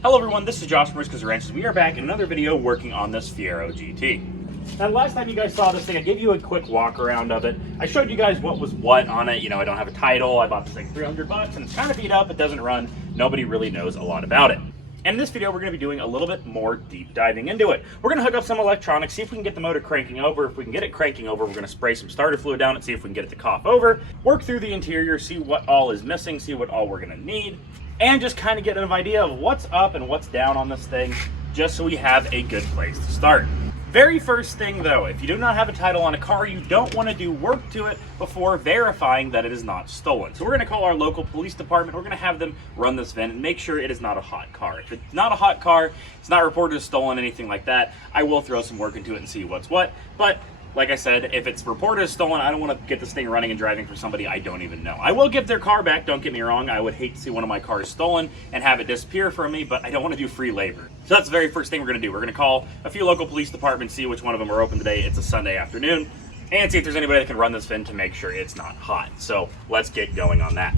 Hello everyone, this is Josh from Riscos Ranches. We are back in another video working on this Fiero GT. Now, the last time you guys saw this thing, I gave you a quick walk around of it. I showed you guys what was what on it. You know, I don't have a title. I bought this thing $300 and it's kind of beat up. It doesn't run. Nobody really knows a lot about it. And in this video, we're going to be doing a little bit more deep diving into it. We're going to hook up some electronics, see if we can get the motor cranking over. If we can get it cranking over, we're going to spray some starter fluid down it, see if we can get it to cough over, work through the interior, see what all is missing, see what all we're going to need, and just kind of get an idea of what's up and what's down on this thing, just so we have a good place to start. Very first thing though, if you do not have a title on a car, you don't want to do work to it before verifying that it is not stolen. So we're going to call our local police department. We're going to have them run this VIN and make sure it is not a hot car. If it's not a hot car, it's not reported as stolen, anything like that, I will throw some work into it and see what's what. But like I said, if it's reported as stolen, I don't want to get this thing running and driving for somebody I don't even know. I will give their car back, don't get me wrong. I would hate to see one of my cars stolen and have it disappear from me, but I don't want to do free labor. So that's the very first thing we're going to do. We're going to call a few local police departments, see which one of them are open today. It's a Sunday afternoon, and see if there's anybody that can run this VIN to make sure it's not hot. So let's get going on that.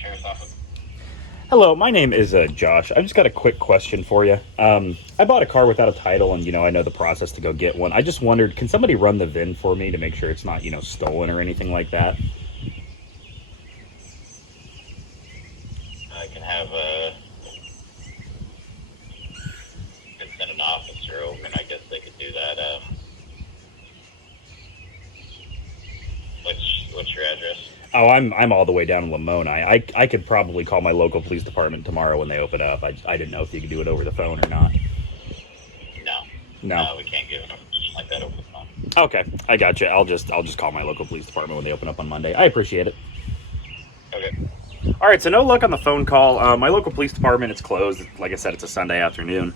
Sheriff's Office. Hello, my name is Josh. I've just got a quick question for you. I bought a car without a title, and I know the process to go get one. I just wondered, can somebody run the VIN for me to make sure it's not, stolen or anything like that? I can have send an officer over, and I guess they could do that. What's your address? Oh, I'm all the way down in Lamoni. I could probably call my local police department tomorrow when they open up. I didn't know if you could do it over the phone or not. No, we can't give them like that over the phone. Okay, I got you. I'll just call my local police department when they open up on Monday. I appreciate it. Okay. All right, so no luck on the phone call. My local police department, it's closed. Like I said, it's a Sunday afternoon.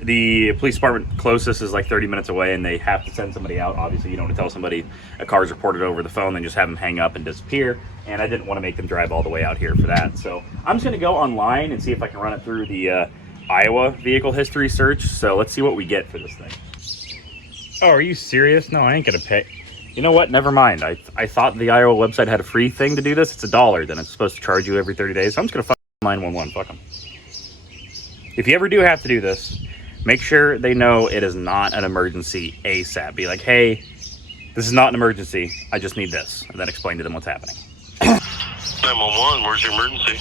The police department closest is like 30 minutes away, and they have to send somebody out. Obviously, you don't want to tell somebody a car's reported over the phone, then just have them hang up and disappear. And I didn't want to make them drive all the way out here for that. So I'm just going to go online and see if I can run it through the Iowa vehicle history search. So let's see what we get for this thing. Oh, are you serious? No, I ain't going to pay. You know what? Never mind. I thought the Iowa website had a free thing to do this. It's $1. Then it's supposed to charge you every 30 days. So I'm just going to fuck 911. Fuck them. If you ever do have to do this, make sure they know it is not an emergency ASAP. Be like, hey, this is not an emergency. I just need this. And then explain to them what's happening. 911, where's your emergency?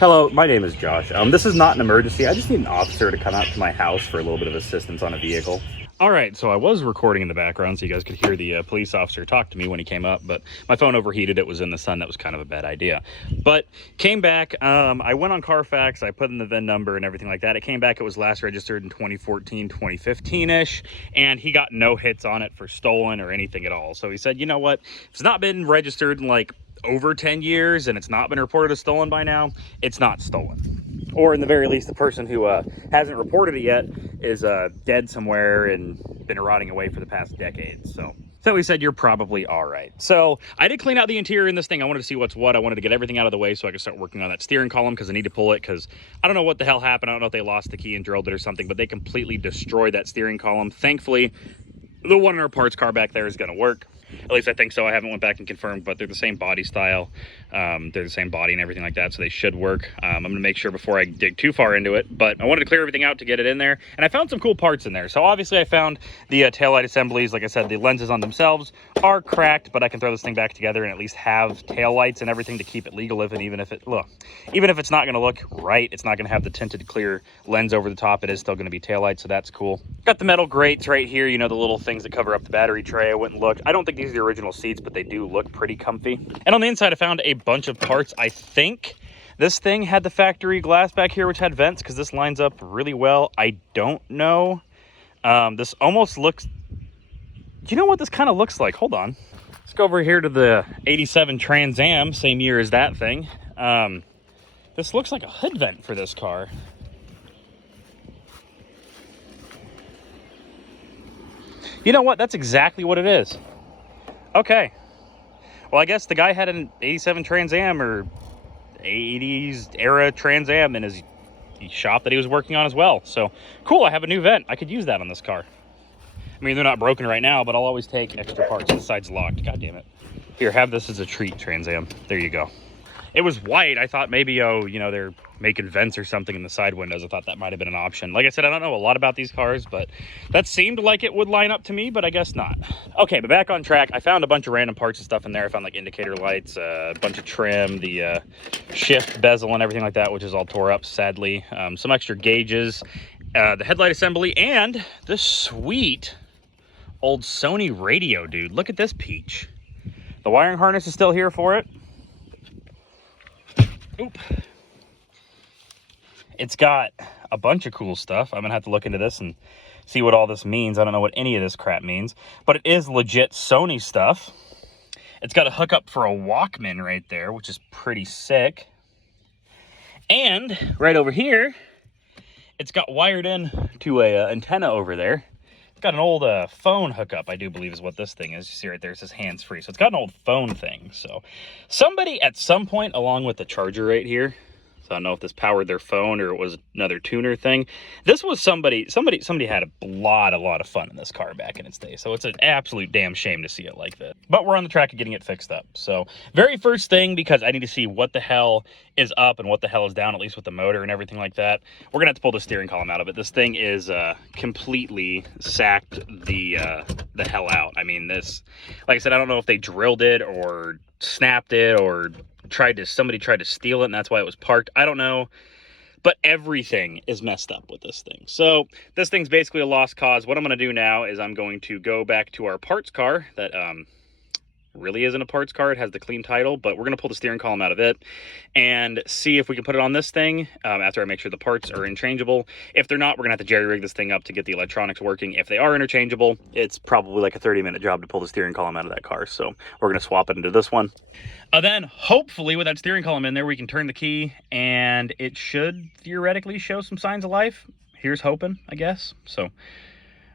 Hello, my name is Josh. This is not an emergency. I just need an officer to come out to my house for a little bit of assistance on a vehicle. All right, so I was recording in the background so you guys could hear the police officer talk to me when he came up, but my phone overheated. It was in the sun. That was kind of a bad idea. But came back. I went on Carfax. I put in the VIN number and everything like that. It came back. It was last registered in 2014, 2015-ish, and he got no hits on it for stolen or anything at all. So he said, you know what? If it's not been registered in like over 10 years and it's not been reported as stolen by now, it's not stolen. Or in the very least, the person who hasn't reported it yet is dead somewhere and been rotting away for the past decades. So he said, you're probably all right. So I did clean out the interior in this thing. I wanted to see what's what. I wanted to get everything out of the way so I could start working on that steering column because I need to pull it because I don't know what the hell happened. I don't know if they lost the key and drilled it or something, but they completely destroyed that steering column. Thankfully, the one in our parts car back there is going to work. At least I think so. I haven't went back and confirmed, but they're the same body style. They're the same body and everything like that, so they should work. I'm going to make sure before I dig too far into it, but I wanted to clear everything out to get it in there, and I found some cool parts in there. So obviously I found the taillight assemblies. Like I said, the lenses on themselves are cracked, but I can throw this thing back together and at least have taillights and everything to keep it legal, even if it's not going to look right, it's not going to have the tinted clear lens over the top, it is still going to be taillight, so that's cool. Got the metal grates right here, the little things that cover up the battery tray. I went and looked. I don't think these are the original seats, but they do look pretty comfy. And on the inside, I found a bunch of parts. I think this thing had the factory glass back here, which had vents, because this lines up really well. I don't know. This almost looks... Do you know what this kind of looks like? Hold on. Let's go over here to the 87 Trans Am, same year as that thing. This looks like a hood vent for this car. You know what? That's exactly what it is. Okay. Well, I guess the guy had an 87 Trans Am or 80s era Trans Am in his shop that he was working on as well. So, cool, I have a new vent. I could use that on this car. I mean, they're not broken right now, but I'll always take extra parts. The side's locked. God damn it. Here, have this as a treat, Trans Am. There you go. It was white. I thought maybe, they're making vents or something in the side windows. I thought that might have been an option. Like I said, I don't know a lot about these cars, but that seemed like it would line up to me, but I guess not. Okay, but back on track. I found a bunch of random parts and stuff in there. I found like indicator lights, a bunch of trim, the shift bezel and everything like that, which is all tore up, sadly. Some extra gauges, the headlight assembly, and this sweet old Sony radio, dude. Look at this peach. The wiring harness is still here for it. Oop. It's got a bunch of cool stuff. I'm gonna have to look into this and see what all this means. I don't know what any of this crap means, but it is legit Sony stuff. It's got a hookup for a Walkman right there, which is pretty sick. And right over here, it's got wired in to a antenna over there. It's got an old phone hookup, I do believe is what this thing is. You see right there, it says hands-free. So it's got an old phone thing. So somebody at some point, along with the charger right here, so I don't know if this powered their phone or it was another tuner thing. This was somebody had a lot of fun in this car back in its day. So it's an absolute damn shame to see it like this. But we're on the track of getting it fixed up. So very first thing, because I need to see what the hell is up and what the hell is down, at least with the motor and everything like that. We're gonna have to pull the steering column out of it. This thing is completely sacked the hell out. I mean, this, like I said, I don't know if they drilled it or snapped it or somebody tried to steal it and that's why it was parked. I don't know, but everything is messed up with this thing. So this thing's basically a lost cause. What I'm going to do now is I'm going to go back to our parts car that really isn't a parts car. It has the clean title, but we're going to pull the steering column out of it and see if we can put it on this thing after I make sure the parts are interchangeable. If they're not, we're going to have to jerry-rig this thing up to get the electronics working. If they are interchangeable, it's probably like a 30-minute job to pull the steering column out of that car. So we're going to swap it into this one. Then hopefully with that steering column in there, we can turn the key and it should theoretically show some signs of life. Here's hoping, I guess. So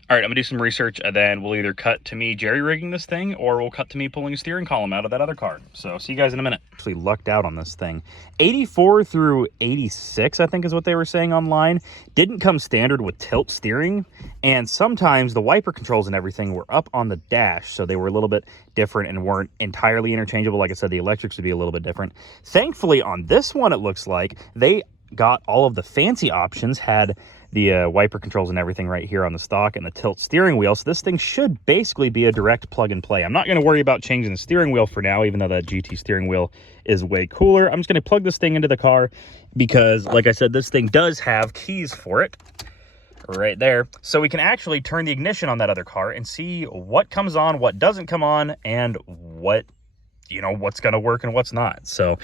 all right, I'm gonna do some research and then we'll either cut to me jerry-rigging this thing or we'll cut to me pulling a steering column out of that other car. So see you guys in a minute. Actually lucked out on this thing. 84 through 86, I think is what they were saying online. Didn't come standard with tilt steering. And sometimes the wiper controls and everything were up on the dash. So they were a little bit different and weren't entirely interchangeable. Like I said, the electrics would be a little bit different. Thankfully on this one, it looks like they got all of the fancy options, had the wiper controls and everything right here on the stock and the tilt steering wheel. So this thing should basically be a direct plug and play. I'm not going to worry about changing the steering wheel for now, even though that GT steering wheel is way cooler. I'm just going to plug this thing into the car because, like I said, this thing does have keys for it right there. So we can actually turn the ignition on that other car and see what comes on, what doesn't come on, and what, you know, what's going to work and what's not. So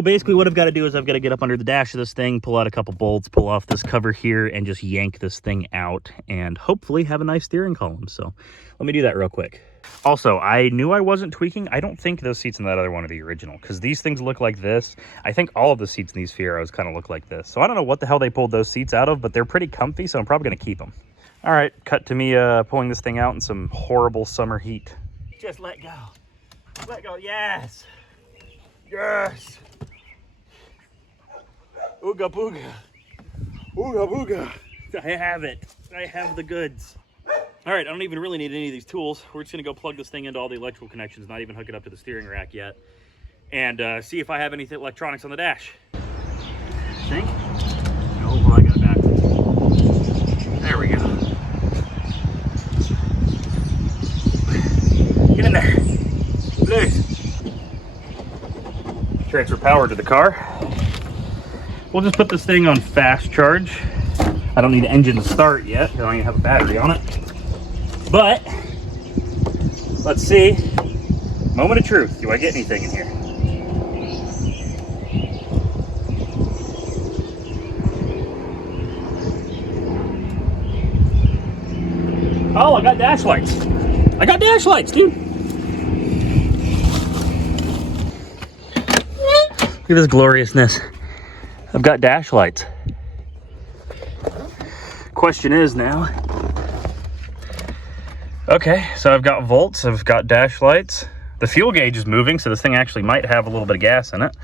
basically what I've got to do is I've got to get up under the dash of this thing, pull out a couple bolts, pull off this cover here, and just yank this thing out and hopefully have a nice steering column. So let me do that real quick. Also, I knew I wasn't tweaking. I don't think those seats in that other one are the original because these things look like this. I think all of the seats in these Fieros kind of look like this. So I don't know what the hell they pulled those seats out of, but they're pretty comfy, so I'm probably going to keep them. All right, cut to me pulling this thing out in some horrible summer heat. Just let go. Let go, yes! Yes! Ooga booga. Ooga booga. I have it. I have the goods. All right, I don't even really need any of these tools. We're just gonna go plug this thing into all the electrical connections, not even hook it up to the steering rack yet, and see if I have any electronics on the dash. Think? No, well, I got it backwards. There we go. Get in there. Please. Transfer power to the car. We'll just put this thing on fast charge. I don't need an engine to start yet. I don't even have a battery on it. But let's see. Moment of truth. Do I get anything in here? Oh, I got dash lights. I got dash lights, dude. Look at this gloriousness. I've got dash lights. Question is now, okay, so I've got volts, I've got dash lights. The fuel gauge is moving, so this thing actually might have a little bit of gas in it.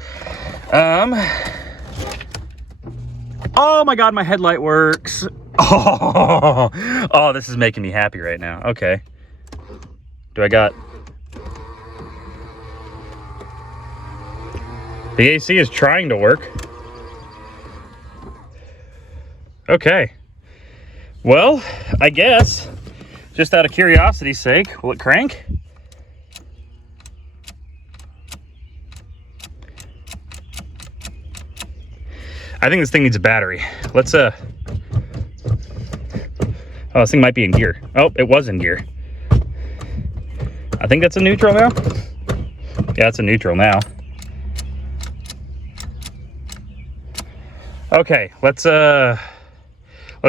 Oh my God, my headlight works. Oh, this is making me happy right now. Okay. Do I got... The AC is trying to work. Okay. Well, I guess, just out of curiosity's sake, will it crank? I think this thing needs a battery. Let's, oh, this thing might be in gear. Oh, it was in gear. I think that's a neutral now. Yeah, it's a neutral now. Okay, let's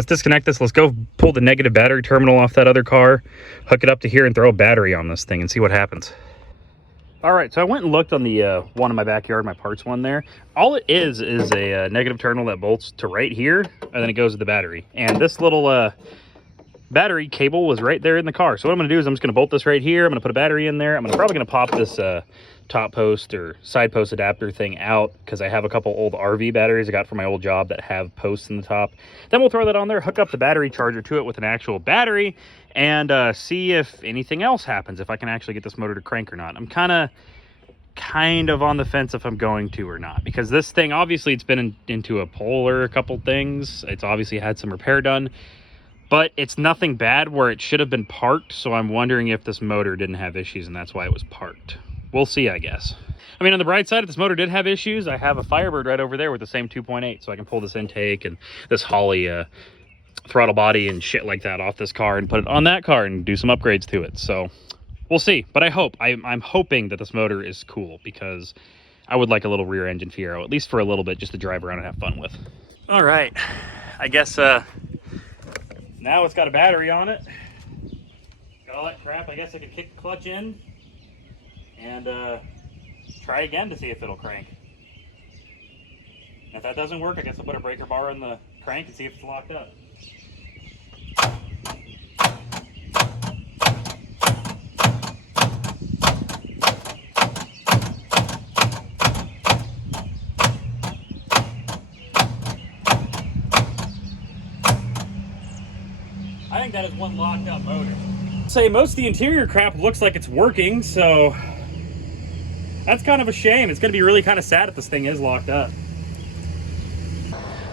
disconnect this. Let's go pull the negative battery terminal off that other car, hook it up to here, and throw a battery on this thing and see what happens. All right, so I went and looked on the one in my backyard, my parts one there. All it is a negative terminal that bolts to right here, and then it goes to the battery. And this little battery cable was right there in the car. So what I'm going to do is I'm just going to bolt this right here. I'm going to put a battery in there. I'm probably going to pop this top post or side post adapter thing out because I have a couple old RV batteries I got from my old job that have posts in the top. Then we'll throw that on there, hook up the battery charger to it with an actual battery, and see if anything else happens, if I can actually get this motor to crank or not. I'm kind of on the fence if I'm going to or not, because this thing, obviously it's been into a pole or a couple things. It's obviously had some repair done, but it's nothing bad where it should have been parked. So I'm wondering if this motor didn't have issues and that's why it was parked. We'll see, I guess. I mean, on the bright side, if this motor did have issues, I have a Firebird right over there with the same 2.8, so I can pull this intake and this Holley throttle body and shit like that off this car and put it on that car and do some upgrades to it. So we'll see. But I'm hoping that this motor is cool, because I would like a little rear engine Fiero, at least for a little bit, just to drive around and have fun with. All right, I guess now it's got a battery on it. Got all that crap. I guess I could kick the clutch in and try again to see if it'll crank. And if that doesn't work, I guess I'll put a breaker bar on the crank and see if it's locked up. I think that is one locked up motor. Say most of the interior crap looks like it's working, so that's kind of a shame. It's going to be really kind of sad if this thing is locked up.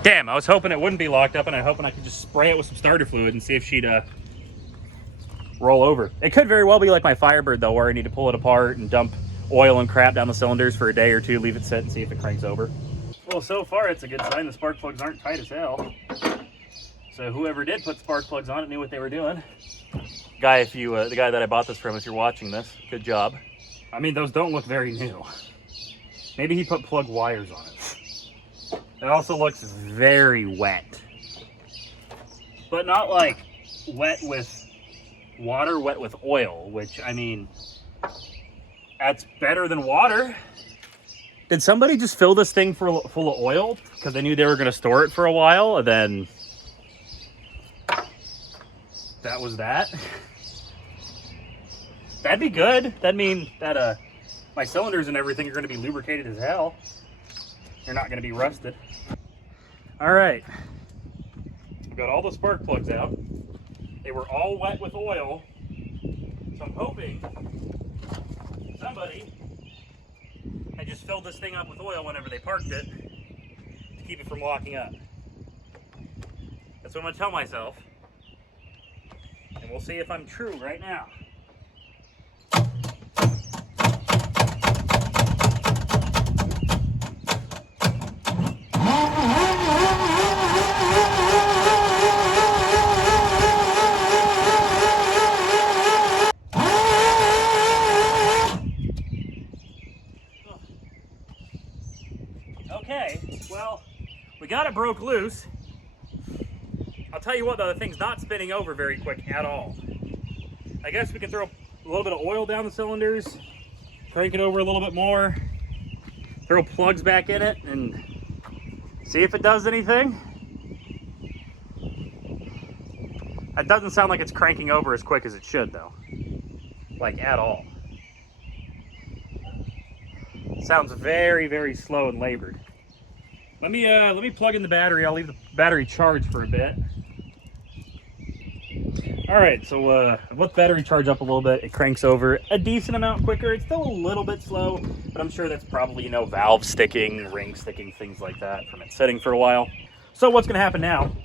Damn, I was hoping it wouldn't be locked up, and I'm hoping I could just spray it with some starter fluid and see if she'd roll over. It could very well be like my Firebird, though, where I need to pull it apart and dump oil and crap down the cylinders for a day or two, leave it sit and see if it cranks over. Well, so far it's a good sign the spark plugs aren't tight as hell. So whoever did put spark plugs on it knew what they were doing. Guy, if you, the guy that I bought this from, if you're watching this, good job. I mean, those don't look very new. Maybe he put plug wires on it. It also looks very wet. But not like wet with water, wet with oil, which, I mean, that's better than water. Did somebody just fill this thing full of oil because they knew they were going to store it for a while, and then that was that? That'd be good. That'd mean that my cylinders and everything are going to be lubricated as hell. They're not going to be rusted. All right. We've got all the spark plugs out. They were all wet with oil. So I'm hoping somebody had just filled this thing up with oil whenever they parked it to keep it from locking up. That's what I'm going to tell myself. And we'll see if I'm true right now. Okay, well, we got it broke loose. I'll tell you what, though, the thing's not spinning over very quick at all. I guess we can throw a little bit of oil down the cylinders, crank it over a little bit more, throw plugs back in it, and see if it does anything. It doesn't sound like it's cranking over as quick as it should, though. Like, at all. It sounds very, very slow and labored. Let me plug in the battery. I'll leave the battery charged for a bit. All right, so I've let the battery charge up a little bit. It cranks over a decent amount quicker. It's still a little bit slow, but I'm sure that's probably, you know, valve sticking, ring sticking, things like that from it sitting for a while. So what's gonna happen now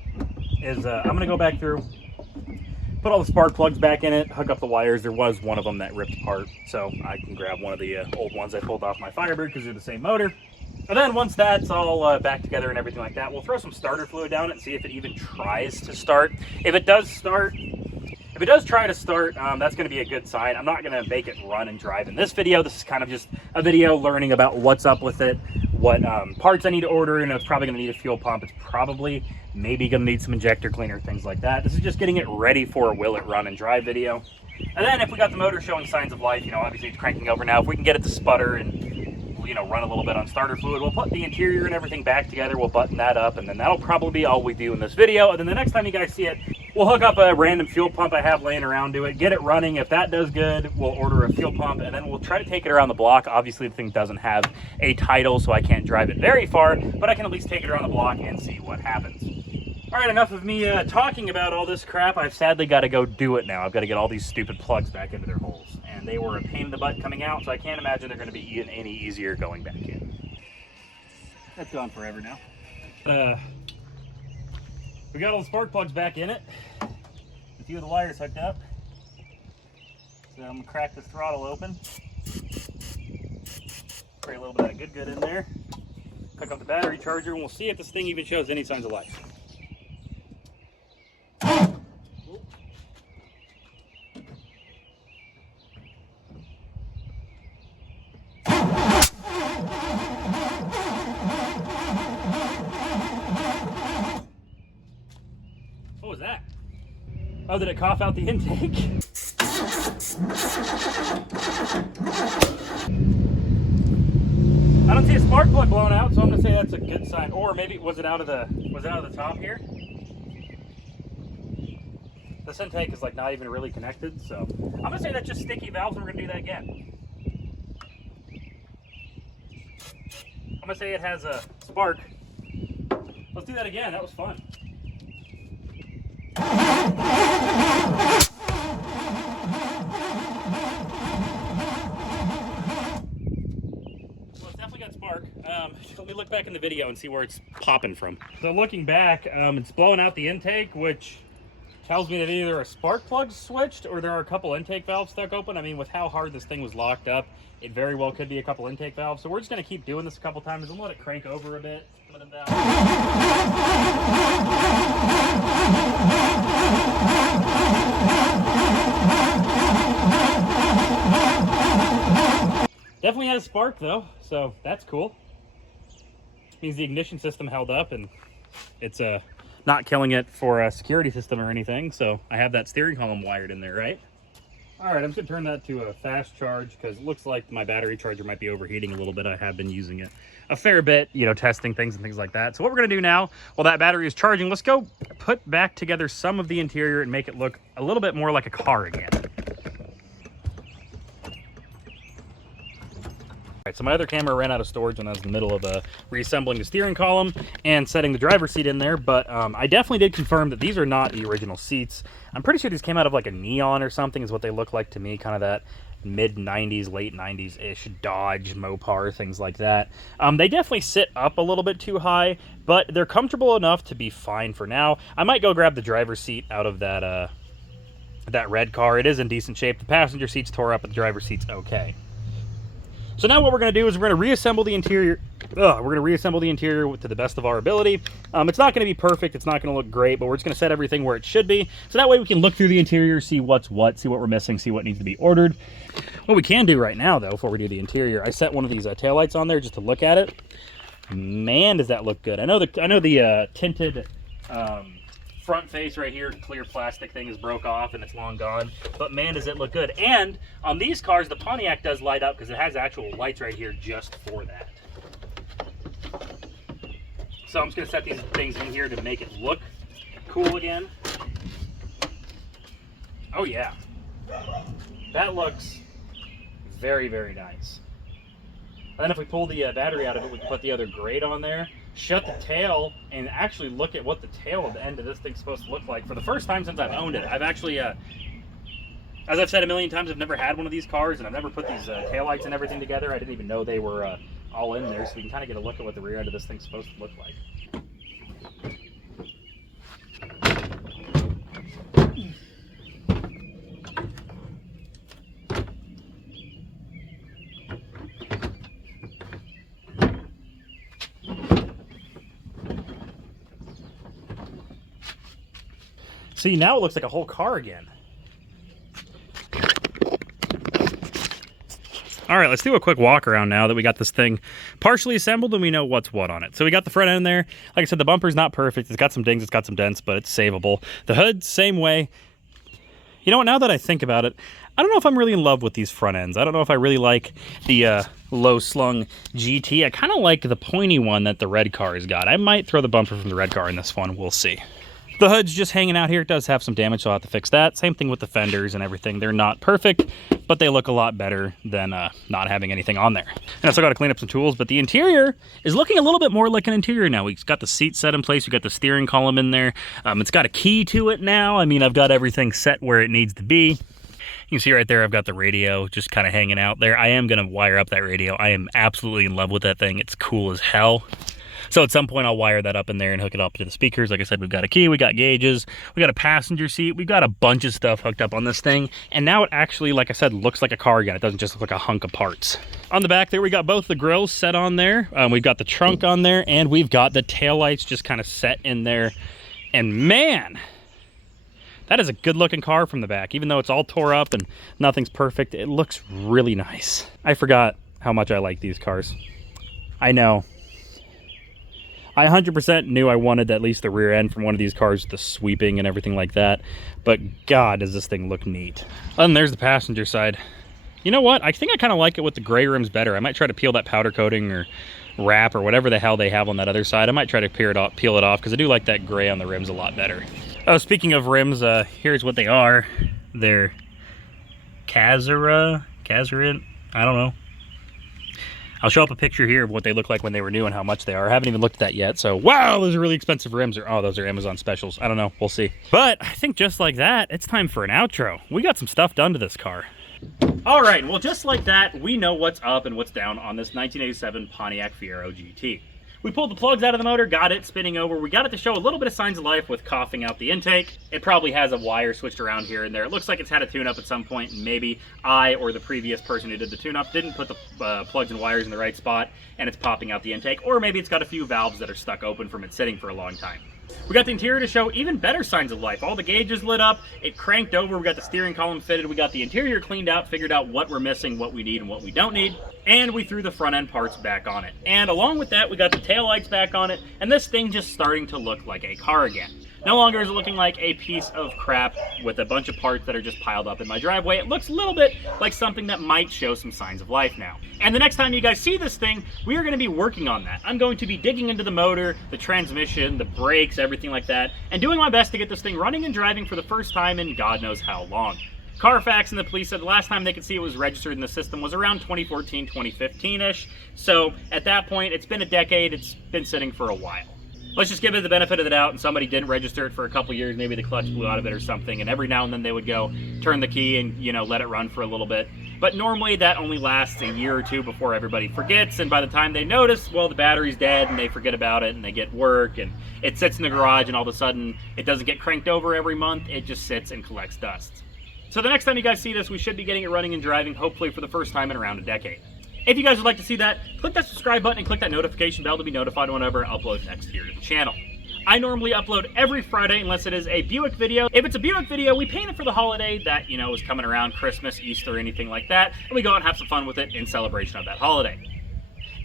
is I'm going to go back through, put all the spark plugs back in it, hook up the wires. There was one of them that ripped apart, so I can grab one of the old ones I pulled off my Firebird because they're the same motor. And then once that's all back together and everything like that, we'll throw some starter fluid down it and see if it even tries to start. If it does try to start, that's going to be a good sign. I'm not going to make it run and drive in this video. This is kind of just a video learning about what's up with it, what parts I need to order. It's probably going to need a fuel pump. It's probably maybe going to need some injector cleaner, things like that. This is just getting it ready for a will it run and drive video. And then if we got the motor showing signs of life, obviously it's cranking over now. If we can get it to sputter and run a little bit on starter fluid, we'll put the interior and everything back together. We'll button that up, and then that'll probably be all we do in this video. And then the next time you guys see it, we'll hook up a random fuel pump I have laying around to it, get it running. If that does good, we'll order a fuel pump, and then we'll try to take it around the block. Obviously, the thing doesn't have a title, so I can't drive it very far, but I can at least take it around the block and see what happens. All right, enough of me talking about all this crap. I've sadly got to go do it now. I've got to get all these stupid plugs back into their holes, and they were a pain in the butt coming out, so I can't imagine they're going to be any easier going back in. That's gone forever now. We got all the spark plugs back in it. A few of the wires hooked up. So I'm gonna crack this throttle open. Spray a little bit of good in there. Hook up the battery charger, and we'll see if this thing even shows any signs of life. What was that? Oh, did it cough out the intake? I don't see a spark plug blown out, so I'm gonna say that's a good sign. Or maybe was it out of the top here? This intake is like not even really connected, so I'm gonna say that's just sticky valves, and we're gonna do that again. I'm gonna say it has a spark. Let's do that again. That was fun. Well, it's definitely got spark. Let me look back in the video and see where it's popping from. So looking back, it's blowing out the intake, which tells me that either a spark plug switched or there are a couple intake valves stuck open. I mean, with how hard this thing was locked up, it very well could be a couple intake valves. So we're just going to keep doing this a couple times and let it crank over a bit. Definitely has spark though, so that's cool. Means the ignition system held up, and it's not killing it for a security system or anything. So I have that steering column wired in there, right? All right, I'm just gonna turn that to a fast charge because it looks like my battery charger might be overheating a little bit. I have been using it a fair bit, testing things and things like that. So what we're gonna do now, while that battery is charging, let's go put back together some of the interior and make it look a little bit more like a car again. All right, so my other camera ran out of storage when I was in the middle of reassembling the steering column and setting the driver's seat in there, but I definitely did confirm that these are not the original seats. I'm pretty sure these came out of like a Neon or something is what they look like to me, kind of that mid-90s, late 90s-ish Dodge, Mopar, things like that. They definitely sit up a little bit too high, but they're comfortable enough to be fine for now. I might go grab the driver's seat out of that red car. It is in decent shape. The passenger seat's tore up, but the driver's seat's okay. So now what we're going to do is we're going to reassemble the interior. We're going to reassemble the interior to the best of our ability. It's not going to be perfect. It's not going to look great, but we're just going to set everything where it should be. So that way we can look through the interior, see what's what, see what we're missing, see what needs to be ordered. What we can do right now, though, before we do the interior, I set one of these taillights on there just to look at it. Man, does that look good. I know the tinted front face right here, clear plastic thing is broke off and it's long gone, but man, does it look good. And on these cars, the Pontiac does light up because it has actual lights right here just for that. So I'm just gonna set these things in here to make it look cool again. Oh yeah, that looks very, very nice. And then if we pull the battery out of it, we can put the other grate on there, shut the tail, and actually look at what the tail of the end of this thing's supposed to look like. For the first time since I've owned it, I've actually, as I've said a million times, I've never had one of these cars, and I've never put these taillights and everything together. I didn't even know they were all in there, so we can kind of get a look at what the rear end of this thing's supposed to look like. See, now it looks like a whole car again. All right, let's do a quick walk around now that we got this thing partially assembled and we know what's what on it. So we got the front end there. Like I said, the bumper's not perfect. It's got some dings, it's got some dents, but it's savable. The hood, same way. You know what, now that I think about it, I don't know if I'm really in love with these front ends. I don't know if I really like the low-slung GT. I kind of like the pointy one that the red car has got. I might throw the bumper from the red car in this one. We'll see. The hood's just hanging out here. It does have some damage, so I'll have to fix that. Same thing with the fenders and everything. They're not perfect, but they look a lot better than not having anything on there. And I still got to clean up some tools, but the interior is looking a little bit more like an interior now. We've got the seat set in place. We've got the steering column in there. It's got a key to it now. I mean, I've got everything set where it needs to be. You can see right there, I've got the radio just kind of hanging out there. I am going to wire up that radio. I am absolutely in love with that thing. It's cool as hell. So at some point I'll wire that up in there and hook it up to the speakers. Like I said, we've got a key, we got gauges, we got a passenger seat, we've got a bunch of stuff hooked up on this thing. And now it actually, like I said, looks like a car again. It doesn't just look like a hunk of parts. On the back there, we got both the grills set on there. We've got the trunk on there, and we've got the taillights just kind of set in there. And man, that is a good looking car from the back. Even though it's all tore up and nothing's perfect, it looks really nice. I forgot how much I like these cars. I know. I 100% knew I wanted at least the rear end from one of these cars, the sweeping and everything like that. But God, does this thing look neat. And there's the passenger side. You know what? I think I kind of like it with the gray rims better. I might try to peel that powder coating or wrap or whatever the hell they have on that other side. I might try to peel it off because I do like that gray on the rims a lot better. Oh, speaking of rims, here's what they are. They're Kazarin, I don't know. I'll show up a picture here of what they look like when they were new and how much they are. I haven't even looked at that yet, so wow, those are really expensive rims. Oh, those are Amazon specials. I don't know, we'll see. But I think just like that, it's time for an outro. We got some stuff done to this car. All right, well, just like that, we know what's up and what's down on this 1987 Pontiac Fiero GT. We pulled the plugs out of the motor, got it spinning over. We got it to show a little bit of signs of life with coughing out the intake. It probably has a wire switched around here and there. It looks like it's had a tune-up at some point, and maybe I or the previous person who did the tune-up didn't put the plugs and wires in the right spot, and it's popping out the intake. Or maybe it's got a few valves that are stuck open from it sitting for a long time. We got the interior to show even better signs of life. All the gauges lit up, it cranked over, we got the steering column fitted, we got the interior cleaned out, figured out what we're missing, what we need, and what we don't need, and we threw the front end parts back on it. And along with that, we got the taillights back on it, and this thing just starting to look like a car again. No longer is it looking like a piece of crap with a bunch of parts that are just piled up in my driveway. It looks a little bit like something that might show some signs of life now. And the next time you guys see this thing, we are going to be working on that. I'm going to be digging into the motor, the transmission, the brakes, everything like that, and doing my best to get this thing running and driving for the first time in God knows how long. Carfax and the police said the last time they could see it was registered in the system was around 2014, 2015-ish. So at that point, it's been a decade, it's been sitting for a while. Let's just give it the benefit of the doubt, and somebody didn't register it for a couple years, maybe the clutch blew out of it or something, and every now and then they would go turn the key and, you know, let it run for a little bit. But normally that only lasts a year or two before everybody forgets, and by the time they notice, well, the battery's dead, and they forget about it, and they get work, and it sits in the garage, and all of a sudden, it doesn't get cranked over every month, it just sits and collects dust. So the next time you guys see this, we should be getting it running and driving, hopefully for the first time in around a decade. If you guys would like to see that, click that subscribe button and click that notification bell to be notified whenever I upload next here to the channel. I normally upload every Friday unless it is a Buick video. If it's a Buick video, we paint it for the holiday that, you know, is coming around, Christmas, Easter, anything like that, and we go out and have some fun with it in celebration of that holiday.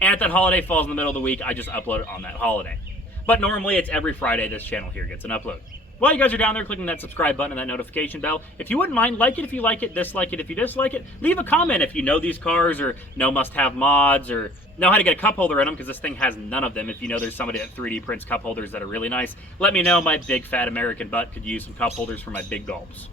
And if that holiday falls in the middle of the week, I just upload it on that holiday. But normally it's every Friday this channel here gets an upload. While you guys are down there clicking that subscribe button and that notification bell, if you wouldn't mind, like it if you like it, dislike it if you dislike it, leave a comment if you know these cars or know must-have mods or know how to get a cup holder in them, because this thing has none of them. If you know there's somebody that 3D prints cup holders that are really nice, let me know. My big fat American butt could use some cup holders for my big gulps.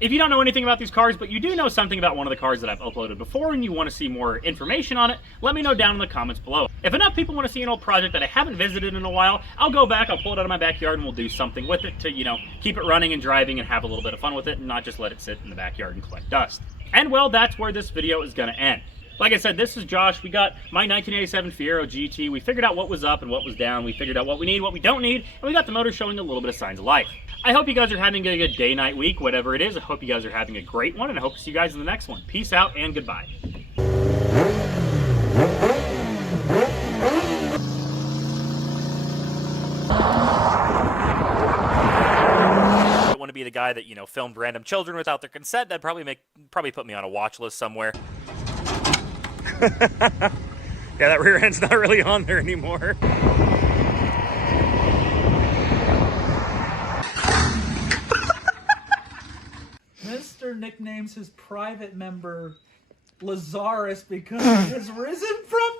If you don't know anything about these cars, but you do know something about one of the cars that I've uploaded before and you want to see more information on it, let me know down in the comments below. If enough people want to see an old project that I haven't visited in a while, I'll go back, I'll pull it out of my backyard, and we'll do something with it to, you know, keep it running and driving and have a little bit of fun with it and not just let it sit in the backyard and collect dust. And well, that's where this video is going to end. Like I said, this is Josh. We got my 1987 Fiero GT. We figured out what was up and what was down. We figured out what we need, what we don't need, and we got the motor showing a little bit of signs of life. I hope you guys are having a good day, night, week, whatever it is. I hope you guys are having a great one, and I hope to see you guys in the next one. Peace out and goodbye. I want to be guy that, you know, filmed random children without their consent, that'd probably put me on a watch list somewhere. Yeah, that rear end's not really on there anymore. Mr. nicknames his private member Lazarus because he has risen from